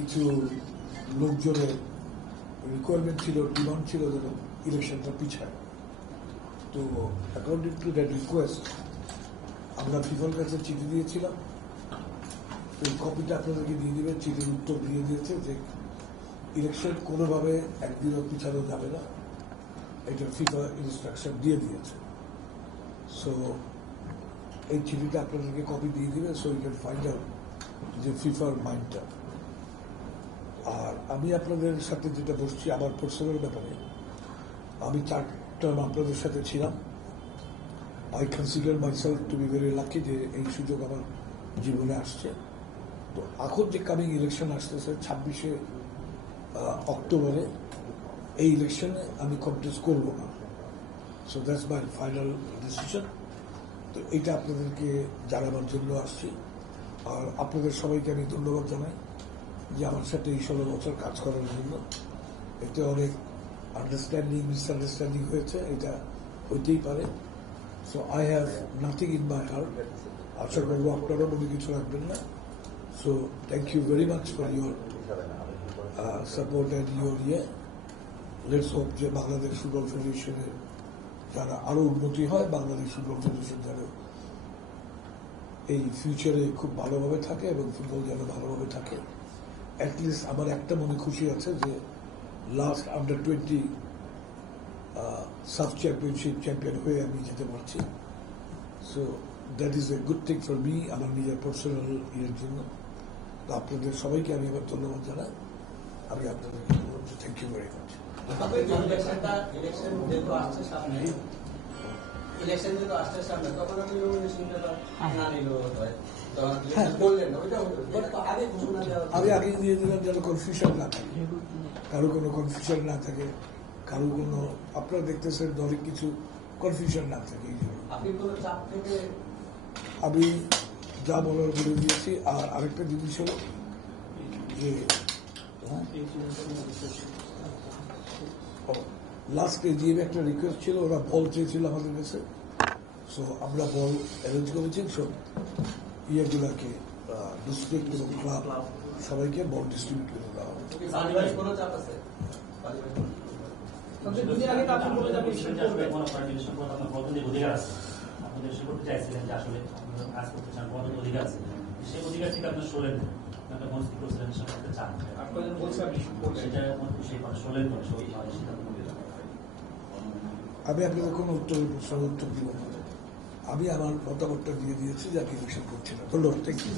কিছু লোকজনের রিকোয়ারমেন্ট ছিল, ডিমান্ড ছিল যেন ইলেকশনটা পিছায়। তো অ্যাকর্ডিং টু দ্যাট রিকোয়েস্ট আমরা ফিফার কাছে চিঠি দিয়েছিলাম। এই কপিটা আপনাদেরকে দিয়ে দিবেন। চিঠির উত্তর দিয়ে দিয়েছে যে ইলেকশন কোনোভাবে একদিনও পিছানো যাবে না, এটা ফিফা ইনস্ট্রাকশন দিয়ে দিয়েছে। সো এই চিঠিটা আপনাদেরকে কপি দিয়ে দিবে, so you can find out যে ফিফার মাইন্ডটা। আর আমি আপনাদের সাথে যেটা বসছি আমার পার্সোনাল ব্যাপারে, আমি 4 টার্ম আপনাদের সাথে ছিলাম। I consider myself two be very lucky যে এই সুযোগ আমার জীবনে আসছে। তো এখন যে কামিং ইলেকশন আসতেছে 26শে অক্টোবরে, এই ইলেকশনে আমি কন্টেস্ট করব না। So that's my final decision. তো এটা আপনাদেরকে জানাবার জন্য আসছি। আর আপনাদের সবাইকে আমি ধন্যবাদ জানাই যে আমার সাথে এই 16 বছর কাজ করার জন্য। এতে অনেক আন্ডারস্ট্যান্ডিং, মিসআন্ডারস্ট্যান্ডিং হয়েছে, এটা হইতেই পারে। So I have nothing in my heart. আশা করবো আপনারাও মনে কিছু রাখবেন না। So thank you very much for your support and your let's hope যে বাংলাদেশ ফুটবল ফেডারেশনের যারা আরো উন্নতি হয়, বাংলাদেশ ফুটবল ফেডারেশন যেন এই ফিউচারে খুব ভালোভাবে থাকে এবং ফুটবল যেন ভালোভাবে থাকে। অ্যাটলিস্ট আমার একটা মনে খুশি আছে যে last under-20 sub championship champion হয়ে আমি যেতে পারছি। So that is a good thing for me, আমার নিজের পার্সোনাল ইয়ের জন্য। তো আপনাদের সবাইকে আমি এবার ধন্যবাদ জানাই। আমি আপনাদেরকে থ্যাংক ইউ ভেরি মাচ। আমি আগে দিয়ে দিলাম যেন কনফিউশন না থাকে, কারো কোনো কনফিউশন না থাকে, কারো কোনো আপনারা দেখতেছেন অনেক কিছু কনফিউশন না থাকে। এই জন্য আমি যা বলার বলে দিয়েছি। আর আরেকটা জিনিস হলো যে লাস্টে যে একটা রিকোয়েস্ট ছিল, ওরা বল চেয়েছিল আমাদের কাছে। সো আমরা বল অ্যারেঞ্জ করেছি। সব ইয়েগুলাকে ডিস্ট্রিক্ট এবং ক্লাব সবাইকে বল ডিস্ট্রিবিউট করে দেওয়া হবে। আমি আপনাদের কোনো উত্তর দিব না। আমি আমার মতামতটা দিয়ে দিয়েছি যে আমি ইলেকশন করছি না। ধন্যবাদ। Thank you.